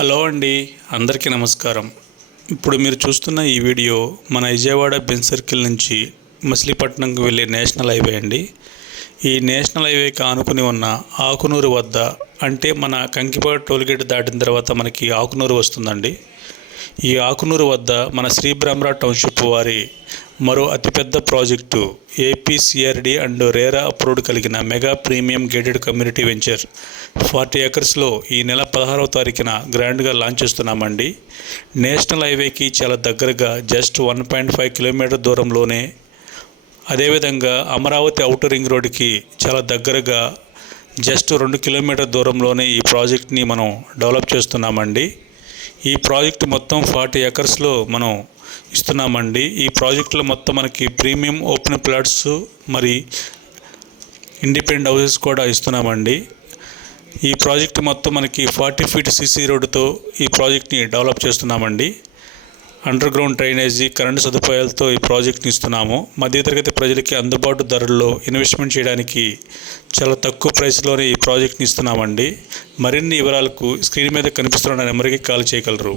Hello అండి, అందరికీ నమస్కారం. ఇప్పుడు మీరు చూస్తున్న ఈ వీడియో మన విజయవాడ బెంజ్ సర్కిల్ నుంచి మచిలీపట్నంకు వెళ్ళే నేషనల్ హైవే అండి. ఈ నేషనల్ హైవేకి ఆనుకుని ఉన్న ఆకునూరు వద్ద, అంటే మన కంకిపాడు టోల్గేట్ దాటిన తర్వాత మనకి ఆకునూరు వస్తుందండి. ఈ ఆకునూరు వద్ద మన శ్రీ బ్రహ్మరా టౌన్షిప్ వారి మరో అతిపెద్ద project APCRD and RERA approved కలిగిన mega premium gated community venture 40 ఎకర్స్లో ఈ నెల 16వ తారీఖున గ్రాండ్గా లాంచ్ చేస్తున్నామండి. నేషనల్ హైవేకి చాలా దగ్గరగా జస్ట్ 1.5 కిలోమీటర్ దూరంలోనే, అదేవిధంగా అమరావతి ఔటర్ రింగ్ రోడ్డుకి చాలా దగ్గరగా జస్ట్ 2 కిలోమీటర్ దూరంలోనే ఈ ప్రాజెక్ట్ని మనం డెవలప్ చేస్తున్నామండి. ఈ ప్రాజెక్ట్ మొత్తం 40 ఎకర్స్లో మనం ఇస్తున్నామండి. ఈ ప్రాజెక్టులో మొత్తం మనకి ప్రీమియం ఓపెన్ ప్లాట్స్ మరి ఇండిపెండెంట్ హౌసెస్ కూడా ఇస్తున్నామండి. ఈ ప్రాజెక్ట్ మొత్తం మనకి 40 ఫీట్ సీసీ రోడ్డుతో ఈ ప్రాజెక్ట్ని డెవలప్ చేస్తున్నామండి. అండర్ గ్రౌండ్ డ్రైనేజీ, కరెంటు సదుపాయాలతో ఈ ప్రాజెక్ట్ని ఇస్తున్నాము. మధ్యతరగతి ప్రజలకి అందుబాటు ధరల్లో ఇన్వెస్ట్మెంట్ చేయడానికి చాలా తక్కువ ప్రైస్లోనే ఈ ప్రాజెక్ట్ని ఇస్తున్నామండి. మరిన్ని వివరాలకు స్క్రీన్ మీద కనిపిస్తున్న నెంబర్కి కాల్ చేయగలరు.